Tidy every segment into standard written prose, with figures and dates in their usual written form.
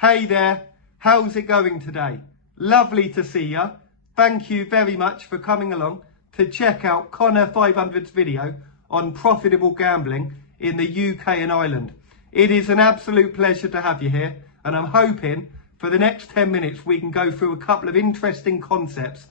Hey there, how's it going today? Lovely to see ya. Thank you very much for coming along to check out Connor 500's video on profitable gambling in the UK and Ireland. It is an absolute pleasure to have you here, and I'm hoping for the next 10 minutes we can go through a couple of interesting concepts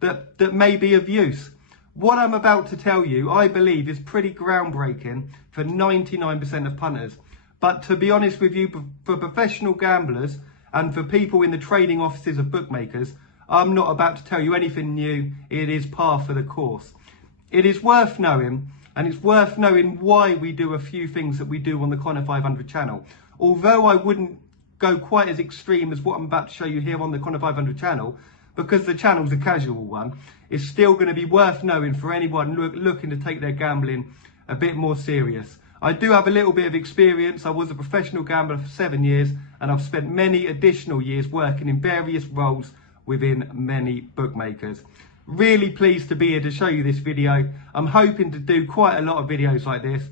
that may be of use. What I'm about to tell you, I believe, is pretty groundbreaking for 99% of punters. But to be honest with you, for professional gamblers and for people in the trading offices of bookmakers, I'm not about to tell you anything new. It is par for the course. It is worth knowing, and it's worth knowing why we do a few things that we do on the Connor 500 channel. Although I wouldn't go quite as extreme as what I'm about to show you here on the Connor 500 channel, because the channel's a casual one, it's still going to be worth knowing for anyone looking to take their gambling a bit more serious. I do have a little bit of experience. I was a professional gambler for 7 years, and I've spent many additional years working in various roles within many bookmakers. Really pleased to be here to show you this video. I'm hoping to do quite a lot of videos like this.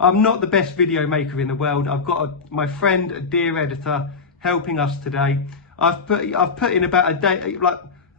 I'm not the best video maker in the world. I've got my friend, a dear editor, helping us today. I've put in about a day,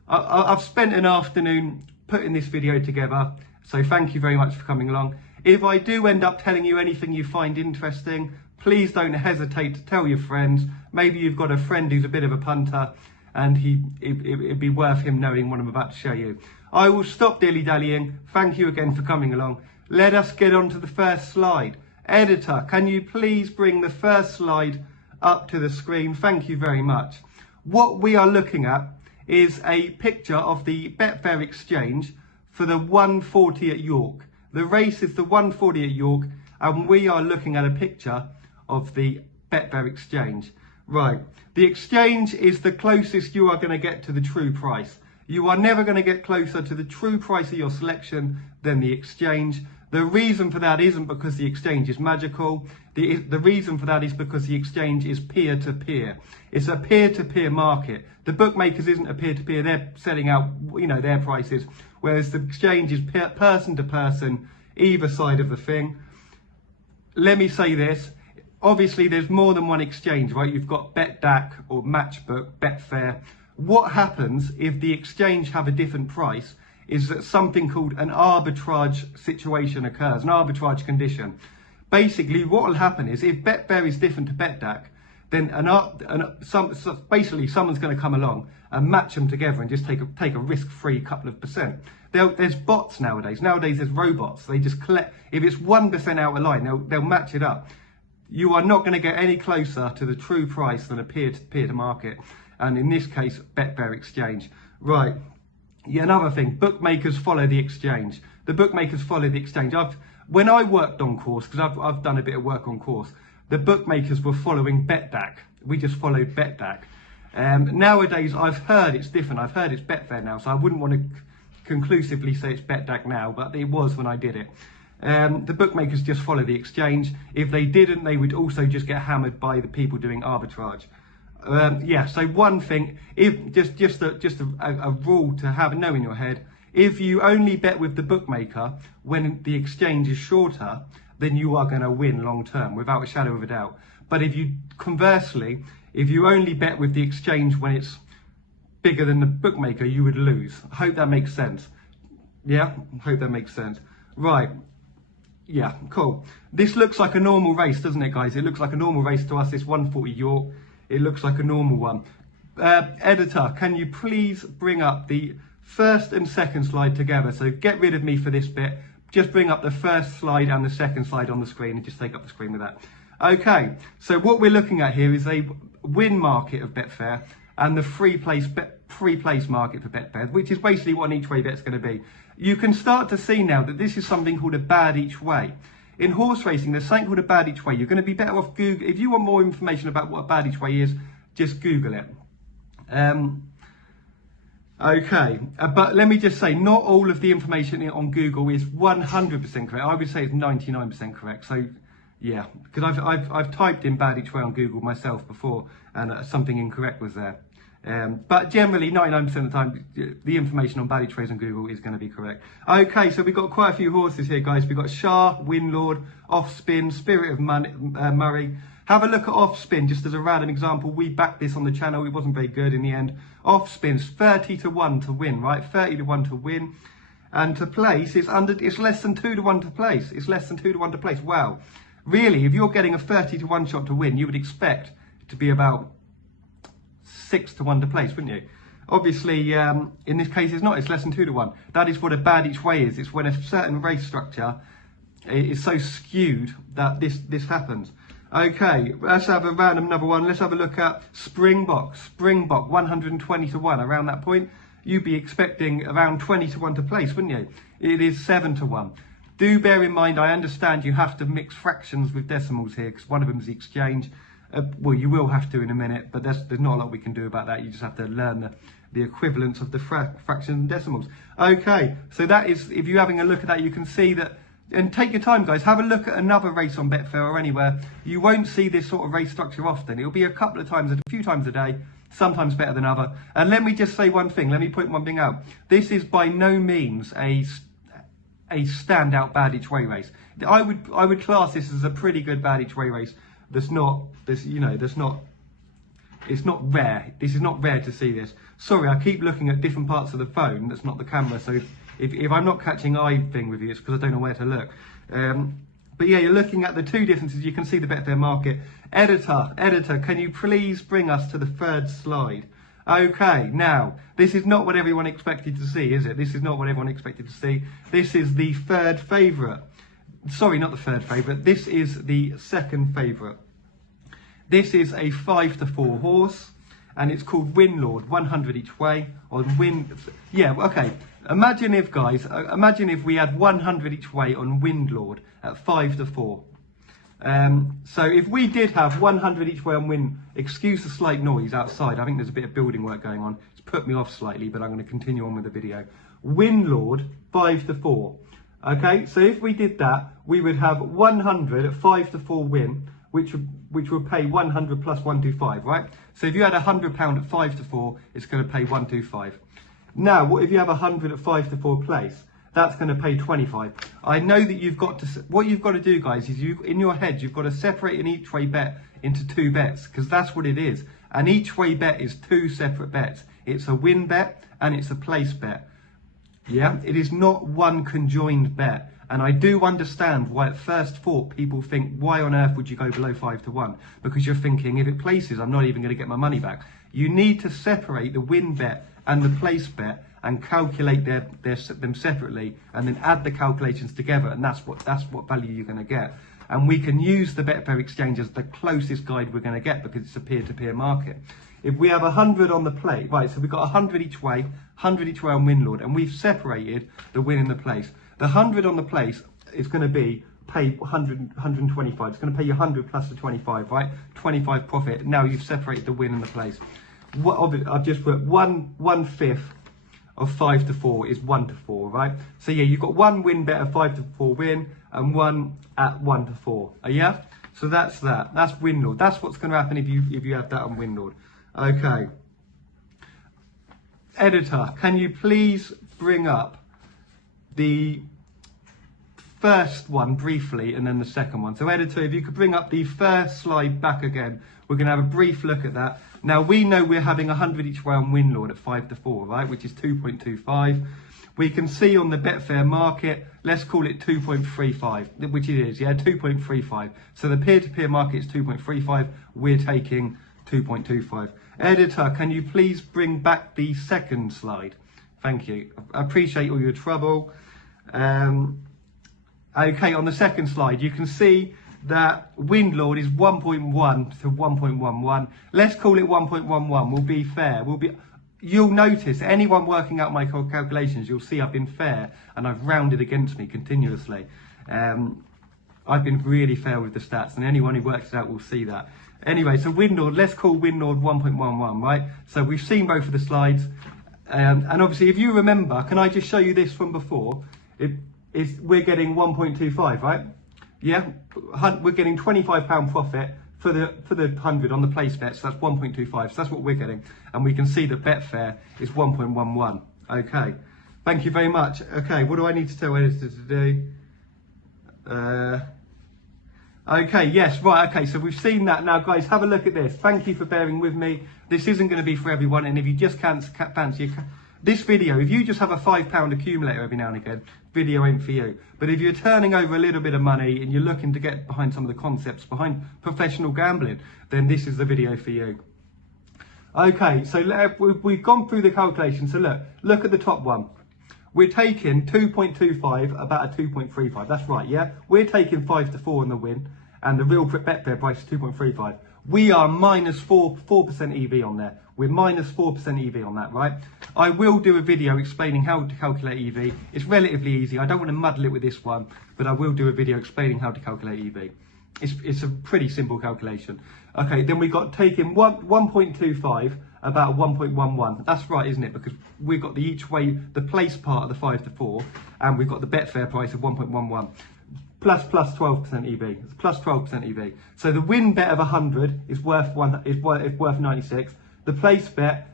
I've spent an afternoon putting this video together. So thank you very much for coming along. If I do end up telling you anything you find interesting, please don't hesitate to tell your friends. Maybe you've got a friend who's a bit of a punter, and it'd be worth him knowing what I'm about to show you. I will stop dilly-dallying. Thank you again for coming along. Let us get on to the first slide. Editor, can you please bring the first slide up to the screen? Thank you very much. What we are looking at is a picture of the Betfred exchange for the 140 at York. The race is the 140 at York, and we are looking at a picture of the Betfred exchange. Right, the exchange is the closest you are going to get to the true price. You are never going to get closer to the true price of your selection than the exchange. The reason for that isn't because the exchange is magical. The reason for that is because the exchange is peer-to-peer. It's a peer-to-peer market. The bookmakers isn't a peer-to-peer. They're setting out, their prices, whereas the exchange is person-to-person, either side of the thing. Let me say this. Obviously, there's more than one exchange, right? You've got BetDAC or Matchbook, Betfair. What happens if the exchange have a different price is that something called an arbitrage situation occurs, an arbitrage condition. Basically, what will happen is if Betfair is different to BetDAC, then basically someone's going to come along and match them together and just take a risk-free couple of percent. There's bots nowadays. Nowadays there's robots. They just collect. If it's 1% out of line, they'll match it up. You are not going to get any closer to the true price than a peer-to-peer market, and in this case, Betfair exchange. Right. Yeah, another thing, bookmakers follow the exchange. The bookmakers follow the exchange. When I worked on course, because I've done a bit of work on course, the bookmakers were following BetDAC. We just followed BetDAC. Nowadays, I've heard it's different. I've heard it's Betfair now, so I wouldn't want to conclusively say it's BetDAC now, but it was when I did it. The bookmakers just follow the exchange. If they didn't, they would also just get hammered by the people doing arbitrage. So one thing, if just a rule to know in your head, if you only bet with the bookmaker when the exchange is shorter, then you are going to win long term without a shadow of a doubt. But if you only bet with the exchange when it's bigger than the bookmaker, you would lose. I hope that makes sense. Yeah, I hope that makes sense. Right. Yeah, cool. This looks like a normal race, doesn't it, guys? It looks like a normal race to us, this 140 York. It looks like a normal one. Editor, can you please bring up the first and second slide together? So get rid of me for this bit. Just bring up the first slide and the second slide on the screen, and just take up the screen with that. Okay, so what we're looking at here is a win market of Betfair and the free place market for Betfair, which is basically what an each way bet's going to be. You can start to see now that this is something called a bad each way. In horse racing, there's something called a bad each way. You're going to be better off Google. If you want more information about what a bad each way is, just Google it. Okay, but let me just say, not all of the information on Google is 100% correct. I would say it's 99% correct. So, yeah, because I've typed in bad each way on Google myself before, and something incorrect was there. But generally, 99% of the time, the information on bad each ways on Google is going to be correct. Okay, so we've got quite a few horses here, guys. We've got Shah, Winlord, Off Spin, Spirit of Murray, Have a look at off spin, just as a random example. We backed this on the channel. It wasn't very good in the end. Off spins 30 to 1 to win, right? 30 to 1 to win. And to place, it's less than 2 to 1 to place. It's less than 2 to 1 to place. Wow. Really, if you're getting a 30 to 1 shot to win, you would expect it to be about 6 to 1 to place, wouldn't you? Obviously, in this case, it's not. It's less than 2 to 1. That is what a bad each way is. It's when a certain race structure is so skewed that this happens. Okay, let's have a random another one. Let's have a look at Springbok. Springbok, 120 to 1. Around that point, you'd be expecting around 20 to 1 to place, wouldn't you? It is 7 to 1. Do bear in mind, I understand you have to mix fractions with decimals here, because one of them is the exchange. Well, you will have to in a minute, but there's not a lot we can do about that. You just have to learn the equivalence of the fractions and decimals. Okay, so that is, if you're having a look at that, you can see that, and take your time, guys. Have a look at another race on Betfred or anywhere. You won't see this sort of race structure often. It'll be a couple of times, a few times a day, sometimes better than other. And let me just say one thing. Let me point one thing out. This is by no means a standout bad each way race. I would class this as a pretty good bad each way race. It's not rare. This is not rare to see this. Sorry, I keep looking at different parts of the phone. That's not the camera. So if I'm not catching eye thing with you, it's because I don't know where to look. But yeah, you're looking at the two differences. You can see the Betfair market. Editor, can you please bring us to the third slide? Okay, now, this is not what everyone expected to see, is it? This is not what everyone expected to see. This is the third favourite. Sorry, not the third favourite. This is the second favourite. This is a 5 to 4 horse, and it's called Winlord, 100 each way on Wind. Yeah, okay. Imagine if we had 100 each way on Windlord at 5 to 4. So if we did have 100 each way on Wind, excuse the slight noise outside. I think there's a bit of building work going on. It's put me off slightly, but I'm going to continue on with the video. Windlord, 5 to 4. Okay, so if we did that, we would have 100 at 5 to 4 win, which would pay 100 plus 125, right? So if you had £100 at 5 to 4, it's going to pay 125. Now, what if you have 100 at 5 to 4 place? That's going to pay 25. I know that what you've got to do, guys, is in your head, you've got to separate an each way bet into 2 bets, because that's what it is. An each way bet is 2 separate bets. It's a win bet and it's a place bet. Yeah, it is not one conjoined bet. And I do understand why at first thought people think, why on earth would you go below 5 to 1? Because you're thinking, if it places, I'm not even going to get my money back. You need to separate the win bet and the place bet and calculate them separately, and then add the calculations together, and that's what value you're going to get. And we can use the Betfair exchange as the closest guide we're going to get, because it's a peer-to-peer market. If we have 100 on the plate, right, so we've got 100 each way on Winlord, and we've separated the win and the place. The 100 on the place is going to be pay 125. It's going to pay you 100 plus the 25, right? 25 profit. Now you've separated the win and the place. I've just put 1/5 of 5 to 4 is 1 to 4, right? So yeah, you've got one win bet of 5 to 4 win and one at 1 to 4. Yeah? So that's that. That's Winlord. That's what's going to happen if you have that on Winlord. Okay. Editor, can you please bring up the first one briefly and then the second one? So editor, if you could bring up the first slide back again, we're going to have a brief look at that. Now we know we're having 100 each way on Winlord at 5 to 4, right, which is 2.25. We can see on the Betfair market, let's call it 2.35, which it is, yeah, 2.35. So the peer-to-peer market is 2.35, we're taking 2.25. Editor, can you please bring back the second slide? Thank you. I appreciate all your trouble. Okay, on the second slide, you can see that Windlord is 1.1 to 1.11. Let's call it 1.11. We'll be fair. You'll notice, anyone working out my calculations, you'll see I've been fair and I've rounded against me continuously. I've been really fair with the stats, and anyone who works it out will see that. Anyway, so Windlord, let's call Windlord 1.11, right? So we've seen both of the slides. And obviously, if you remember, can I just show you this from before? We're getting 1.25, right? Yeah, we're getting £25 profit for the 100 on the place bet, so that's 1.25, so that's what we're getting. And we can see that Betfair is 1.11. Okay, thank you very much. Okay, what do I need to tell editor to do? Okay, yes, right, okay, so we've seen that. Now, guys, have a look at this. Thank you for bearing with me. This isn't going to be for everyone, and if you just can't fancy this video, if you just have a £5 accumulator every now and again, video ain't for you. But if you're turning over a little bit of money and you're looking to get behind some of the concepts behind professional gambling, then this is the video for you. Okay, so we've gone through the calculation. So look at the top one. We're taking 2.25, about a 2.35. That's right, yeah? We're taking 5 to 4 on the win, and the real Betfred price is 2.35. We are minus 4% EV on there. We're minus 4% EV on that, right? I will do a video explaining how to calculate EV. It's relatively easy. I don't want to muddle it with this one, but I will do a video explaining how to calculate EV. It's a pretty simple calculation. Okay, then we got taking 1.25, about 1.11. That's right, isn't it? Because we've got the each way, the place part of the 5 to 4, and we've got the Betfair price of 1.11. Plus 12% EV. It's plus 12% EV. So the win bet of 100 is worth 96. The place bet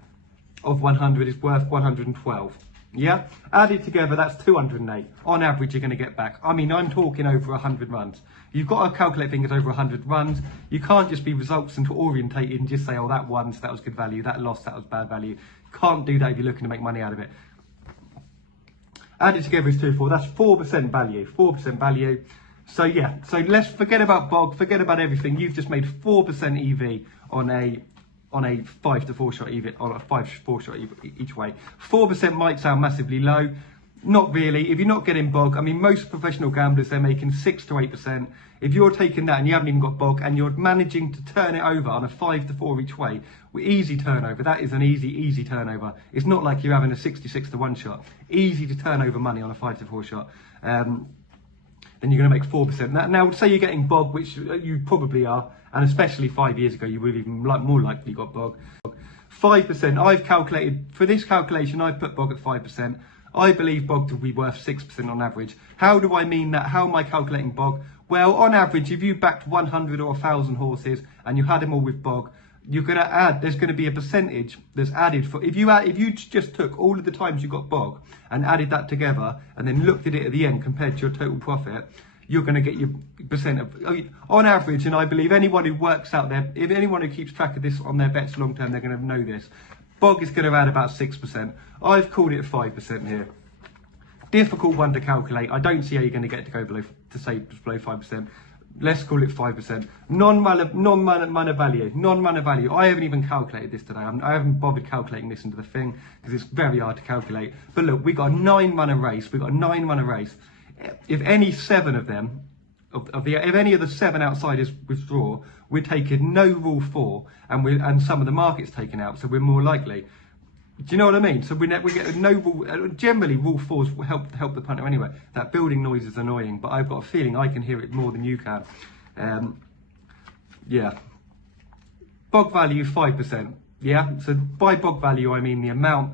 of 100 is worth 112. Yeah? Added together, that's 208. On average, you're going to get back. I mean, I'm talking over 100 runs. You've got to calculate things over 100 runs. You can't just be results into orientated and just say, oh, that won, so that was good value. That lost, that was bad value. Can't do that if you're looking to make money out of it. Added together is 2.4. That's 4% value. 4% value. So yeah. So let's forget about bog. Forget about everything. You've just made 4% EV on a 5 to 4 shot EV, on a 5 to 4 shot each way. 4% might sound massively low. Not really. If you're not getting bog, I mean, most professional gamblers, they're making 6 to 8%. If you're taking that and you haven't even got bog and you're managing to turn it over on a 5 to 4 each way, easy turnover. That is an easy turnover. It's not like you're having a 66 to 1 shot. Easy to turn over money on a 5 to 4 shot. Then you're going to make 4%. Now, say you're getting bog, which you probably are, and especially 5 years ago, you would have even more likely got bog. 5%, I've calculated, for this calculation, I've put bog at 5%. I believe bog to be worth 6% on average. How do I mean that? How am I calculating bog? Well, on average, if you backed 100 or 1,000 horses and you had them all with bog, you're going to add, there's going to be a percentage that's added for, if you just took all of the times you got bog and added that together and then looked at it at the end compared to your total profit, you're going to get your percent of, on average, and I believe anyone who works out there, if anyone who keeps track of this on their bets long term, they're going to know this. Bog is going to add about 6%. I've called it 5% here. Difficult one to calculate. I don't see how you're going to get to go below, to say below 5%. Let's call it 5%. Non-mana value. I haven't even calculated this today. I haven't bothered calculating this into the thing because it's very hard to calculate. But look, we got a 9-mana race. We've got a 9-mana race. If any 7 of them, if any of the 7 outsiders withdraw, we're taking no rule 4, and some of the market's taken out, so we're more likely. Do you know what I mean? So we get no rule. Generally, rule 4s will help the punter anyway. That building noise is annoying, but I've got a feeling I can hear it more than you can. Yeah. Bog value 5%. Yeah. So by bog value, I mean the amount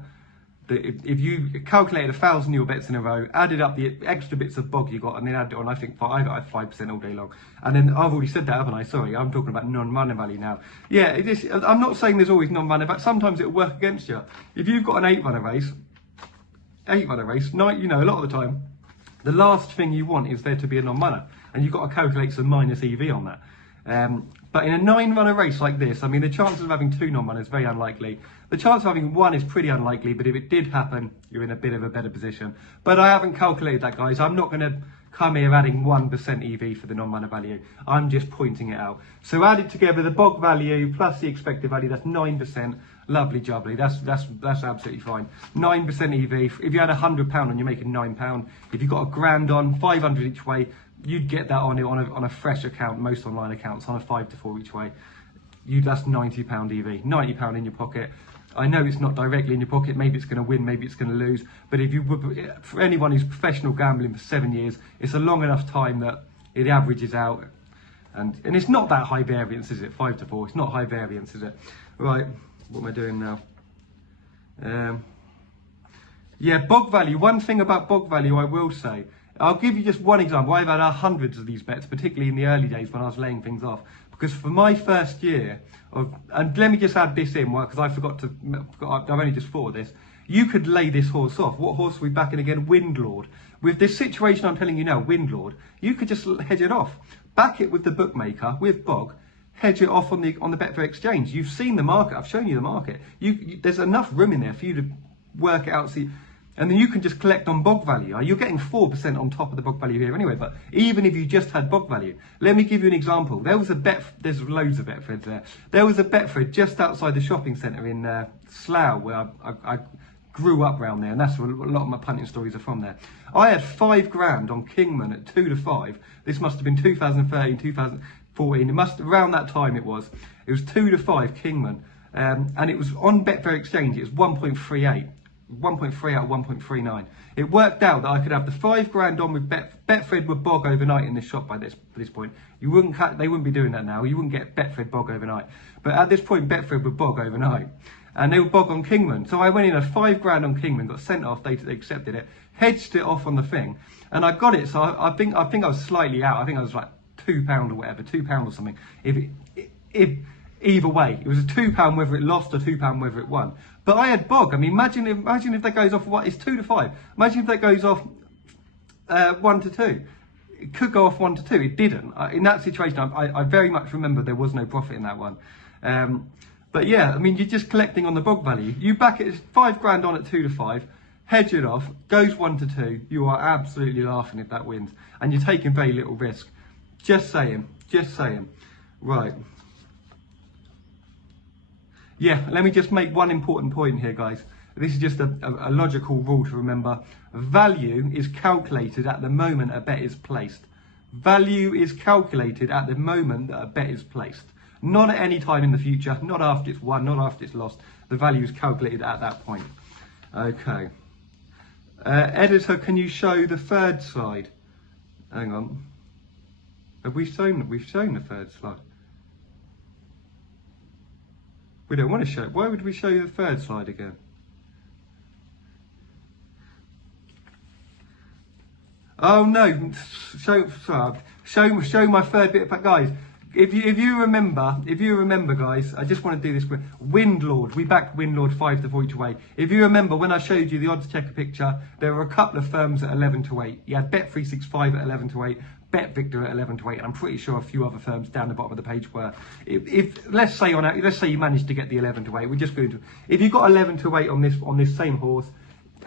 that if you calculated 1,000 your bets in a row, added up the extra bits of bog you got, and then added it on, I think I got 5% all day long. And then I've already said that, haven't I? Sorry, I'm talking about non-mana value now. Yeah, I'm not saying there's always non-mana, but sometimes it'll work against you. If you've got an 8-runner race, a lot of the time, the last thing you want is there to be a non-mana, and you've got to calculate some minus EV on that. But in a 9-runner race like this, I mean, the chances of having 2 non-mana is very unlikely. The chance of having 1 is pretty unlikely, but if it did happen, you're in a bit of a better position. But I haven't calculated that, guys. I'm not going to come here adding 1% EV for the non-mana value. I'm just pointing it out. So added together, the bog value plus the expected value, that's 9%. Lovely jubbly. That's absolutely fine. 9% EV. If you had £100 and you're making £9, if you've got a grand on, 500 each way, you'd get that on a fresh account, most online accounts, on a 5 to 4 each way. That's £90 EV, £90 in your pocket. I know it's not directly in your pocket, maybe it's going to win, maybe it's going to lose, but for anyone who's professional gambling for 7 years, it's a long enough time that it averages out, and it's not that high variance, is it? 5 to 4, it's not high variance, is it? Right, what am I doing now? Yeah, bog value. One thing about bog value I will say, I'll give you just one example. I've had hundreds of these bets, particularly in the early days when I was laying things off. Because for my first year and let me just add this in, because I've only just thought of this. You could lay this horse off. What horse are we backing again? Windlord. With this situation I'm telling you now, Windlord, you could just hedge it off. Back it with the bookmaker, with Bog, hedge it off on the Betfred exchange. You've seen the market. I've shown you the market. There's enough room in there for you to work it out. See, and then you can just collect on Bog value. You're getting 4% on top of the Bog value here anyway. But even if you just had Bog value, let me give you an example. There's loads of Betfreds there. There was a Betfred just outside the shopping centre in Slough, where I grew up round there, and that's where a lot of my punting stories are from there. I had £5 on Kingman at 2 to 5. This must have been 2013, 2014. It must around that time it was. It was 2 to 5 Kingman, and it was on Betfair Exchange. It was 1.38, 1.3 out of 1.39. It worked out that I could have the £5 on with Betfred with Bog overnight in this shop by this point. They wouldn't be doing that now. You wouldn't get Betfred Bog overnight. But at this point, Betfred would Bog overnight. And they were Bog on Kingman. So I went in, a £5 on Kingman, got sent off, they accepted it, hedged it off on the thing, and I got it. So I think I was slightly out. I think I was like £2 or whatever, £2 or something. If either way, it was a £2 whether it lost or £2 whether it won. But I had Bog. I mean, imagine if that goes off, what, it's 2 to 5. Imagine if that goes off 1 to 2. It could go off 1 to 2. It didn't. In that situation, I very much remember there was no profit in that one. But yeah, I mean, you're just collecting on the Bog value. You back it, £5 on at 2 to 5, hedge it off, goes 1 to 2. You are absolutely laughing if that wins. And you're taking very little risk. Just saying, just saying. Right. Yeah, let me just make one important point here, guys. This is just a logical rule to remember. Value is calculated at the moment a bet is placed. Value is calculated at the moment that a bet is placed. Not at any time in the future, not after it's won, not after it's lost. The value is calculated at that point. Okay. Editor, can you show the third slide? Hang on. We've shown the third slide. We don't want to show it. Why would we show you the third slide again? Oh no, show my third bit, but guys, if you remember, guys, I just want to do this quick. Windlord, we backed Windlord 5 to 4 each way. If you remember, when I showed you the odds checker picture, there were a couple of firms at 11 to 8. You had Bet365 at 11 to 8, Bet Victor at 11 to 8, and I'm pretty sure a few other firms down the bottom of the page were. If let's say you managed to get the 11 to 8, we're just going to. If you got 11 to 8 on this same horse,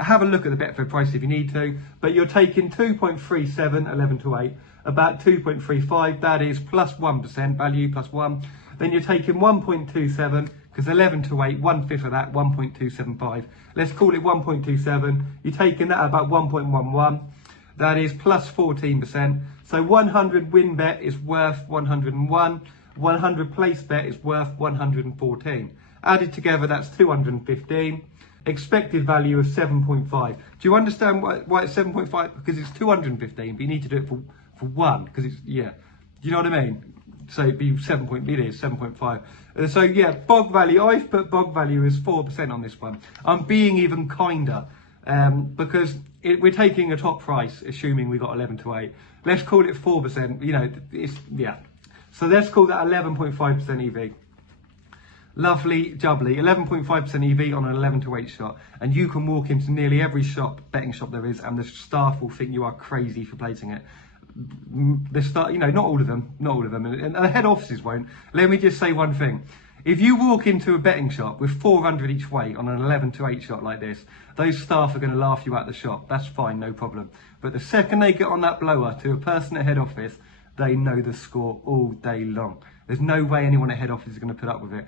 have a look at the Betfred price if you need to, but you're taking 2.37, 11 to 8, about 2.35, that is plus 1%, value plus 1. Then you're taking 1.27, because 11 to 8, 1/5 of that, 1.275. Let's call it 1.27. You're taking that about 1.11, that is plus 14%. So 100 win bet is worth 101, 100 place bet is worth 114. Added together, that's 215. Expected value of 7.5. Do you understand why it's 7.5? Because it's 215, but you need to do it for 1, because it's, yeah. Do you know what I mean? So it'd be 7.5. So yeah, Bog value, I've put Bog value as 4% on this one. I'm being even kinder, because we're taking a top price, assuming we got 11 to 8. Let's call it 4%, you know, it's, yeah. So let's call that 11.5% EV. Lovely jubbly, 11.5% EV on an 11 to 8 shot, and you can walk into nearly every betting shop there is, and the staff will think you are crazy for placing it. You know, not all of them, and the head offices won't. Let me just say one thing. If you walk into a betting shop with 400 each way on an 11 to 8 shot like this, those staff are going to laugh you out the shop. That's fine, no problem. But the second they get on that blower to a person at head office, they know the score all day long. There's no way anyone at head office is going to put up with it.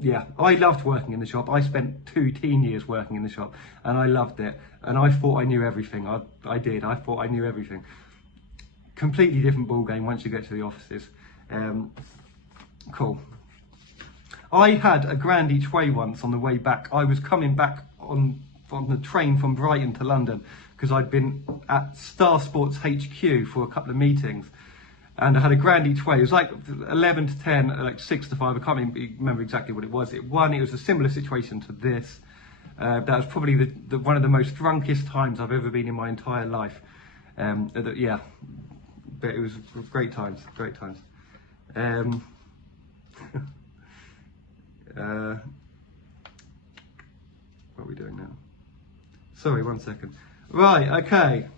Yeah, I loved working in the shop. I spent 2 teen years working in the shop, and I loved it. And I thought I knew everything. I did. I thought I knew everything. Completely different ball game once you get to the offices. Cool. I had a grand each way once on the way back. I was coming back on the train from Brighton to London because I'd been at Star Sports HQ for a couple of meetings. And I had a grand each way. It was like 11 to 10, like 6 to 5. I can't remember exactly what it was. It was a similar situation to this. That was probably one of the most drunkest times I've ever been in my entire life. Yeah, but it was great times, great times. What are we doing now? Sorry, 1 second. Right, okay.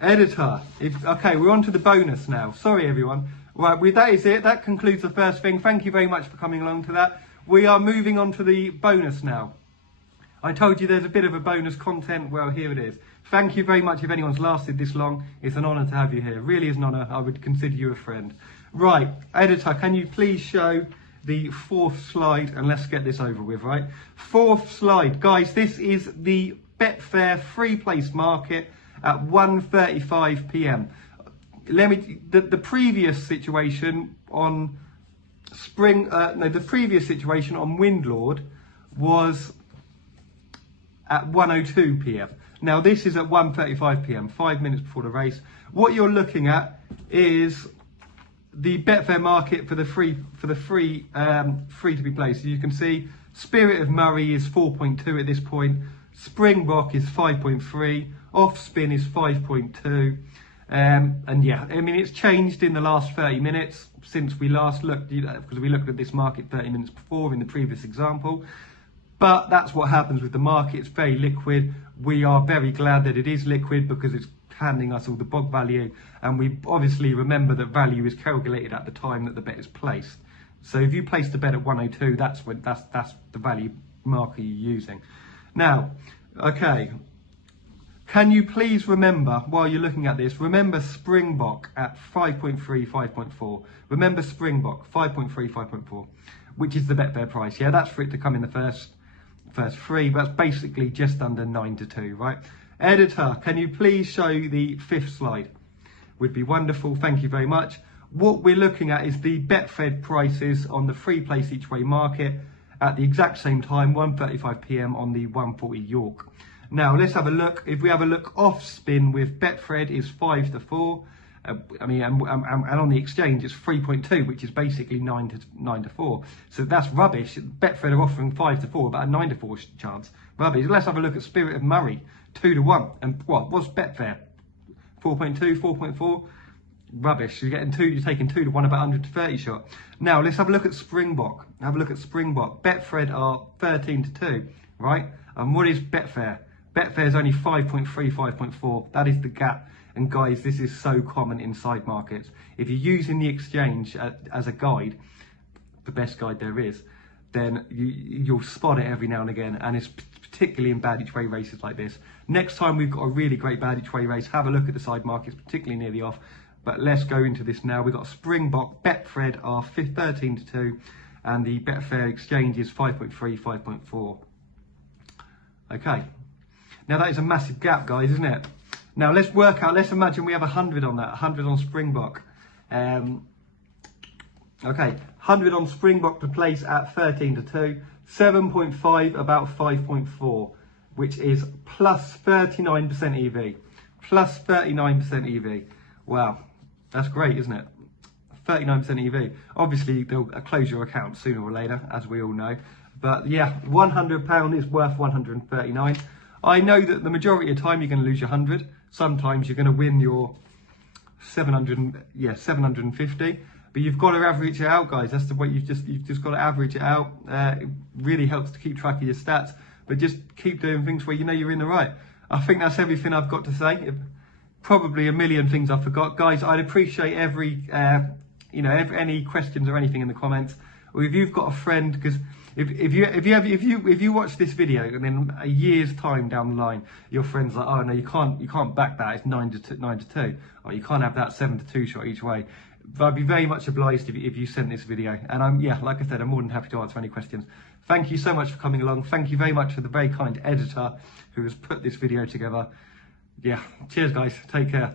Editor. Okay, we're on to the bonus now. Sorry, everyone. Right, that is it. That concludes the first thing. Thank you very much for coming along to that. We are moving on to the bonus now. I told you there's a bit of a bonus content. Well, here it is. Thank you very much if anyone's lasted this long. It's an honour to have you here. Really is an honour. I would consider you a friend. Right, editor, can you please show the 4th slide and let's get this over with, right? 4th slide. Guys, this is the Betfair free place market at 1:35 p.m. The previous situation on the previous situation on Windlord was at 1:02 p.m. Now this is at 1:35 p.m, 5 minutes before the race. What you're looking at is the Betfair market for the free to be placed. So you can see Spirit of Murray is 4.2 at this point, Springbok is 5.3, Off Spin is 5.2, and yeah, I mean it's changed in the last 30 minutes since we last looked, because we looked at this market 30 minutes before in the previous example. But that's what happens with the market. It's very liquid. We are very glad that it is liquid because it's handing us all the bog value, and we obviously remember that value is calculated at the time that the bet is placed. So if you place the bet at 102, that's the value marker you're using. Now, okay, can you please remember, while you're looking at this, remember Springbok at 5.3, 5.4. Remember Springbok 5.3, 5.4, which is the Betfair price. Yeah, that's for it to come in the first three, but that's basically just under 9 to 2, right? Editor, can you please show the 5th slide? Would be wonderful, thank you very much. What we're looking at is the Betfred prices on the free place each way market at the exact same time, 1:35 p.m. on the 140 York. Now let's have a look. If we have a look, off spin with Betfred is 5 to 4. And on the exchange it's 3.2, which is basically 9 to 4. So that's rubbish. Betfred are offering 5 to 4, about a 9 to 4 chance. Rubbish. Let's have a look at Spirit of Murray, 2 to 1. And what's Betfair? 4.2, 4.4. Rubbish. You're taking 2 to 1, about 100 to 30 shot. Now let's have a look at Springbok. Have a look at Springbok. Betfred are 13 to 2, right? And what is Betfair? Betfair is only 5.3, 5.4. That is the gap. And guys, this is so common inside markets. If you're using the exchange as a guide, the best guide there is, then you'll spot it every now and again. And it's particularly in bad each way races like this. Next time we've got a really great bad each way race, have a look at the side markets, particularly near the off. But let's go into this now. We've got Springbok, Betfred are 13 to 2, and the Betfair exchange is 5.3, 5.4. Okay. Now that is a massive gap, guys, isn't it? Now let's work out, let's imagine we have 100 on that, 100 on Springbok. Okay, 100 on Springbok to place at 13 to 2, 7.5 about 5.4, which is plus 39% EV. Plus 39% EV. Wow, that's great, isn't it? 39% EV. Obviously, they'll close your account sooner or later, as we all know. But yeah, £100 is worth 139. I know that the majority of the time you're going to lose your 100. Sometimes you're going to win your 750. But you've got to average it out, guys. That's the way you've just got to average it out. It really helps to keep track of your stats. But just keep doing things where you know you're in the right. I think that's everything I've got to say. Probably a million things I forgot, guys. I'd appreciate any questions or anything in the comments, or if you've got a friend, because if you watch this video and then a year's time down the line, your friend's like, oh no, you can't back that. It's 9 to 2, or you can't have that 7 to 2 shot each way. But I'd be very much obliged if you sent this video, and like I said, I'm more than happy to answer any questions. Thank you so much for coming along. Thank you very much for the very kind editor who has put this video together. Yeah, cheers guys, take care.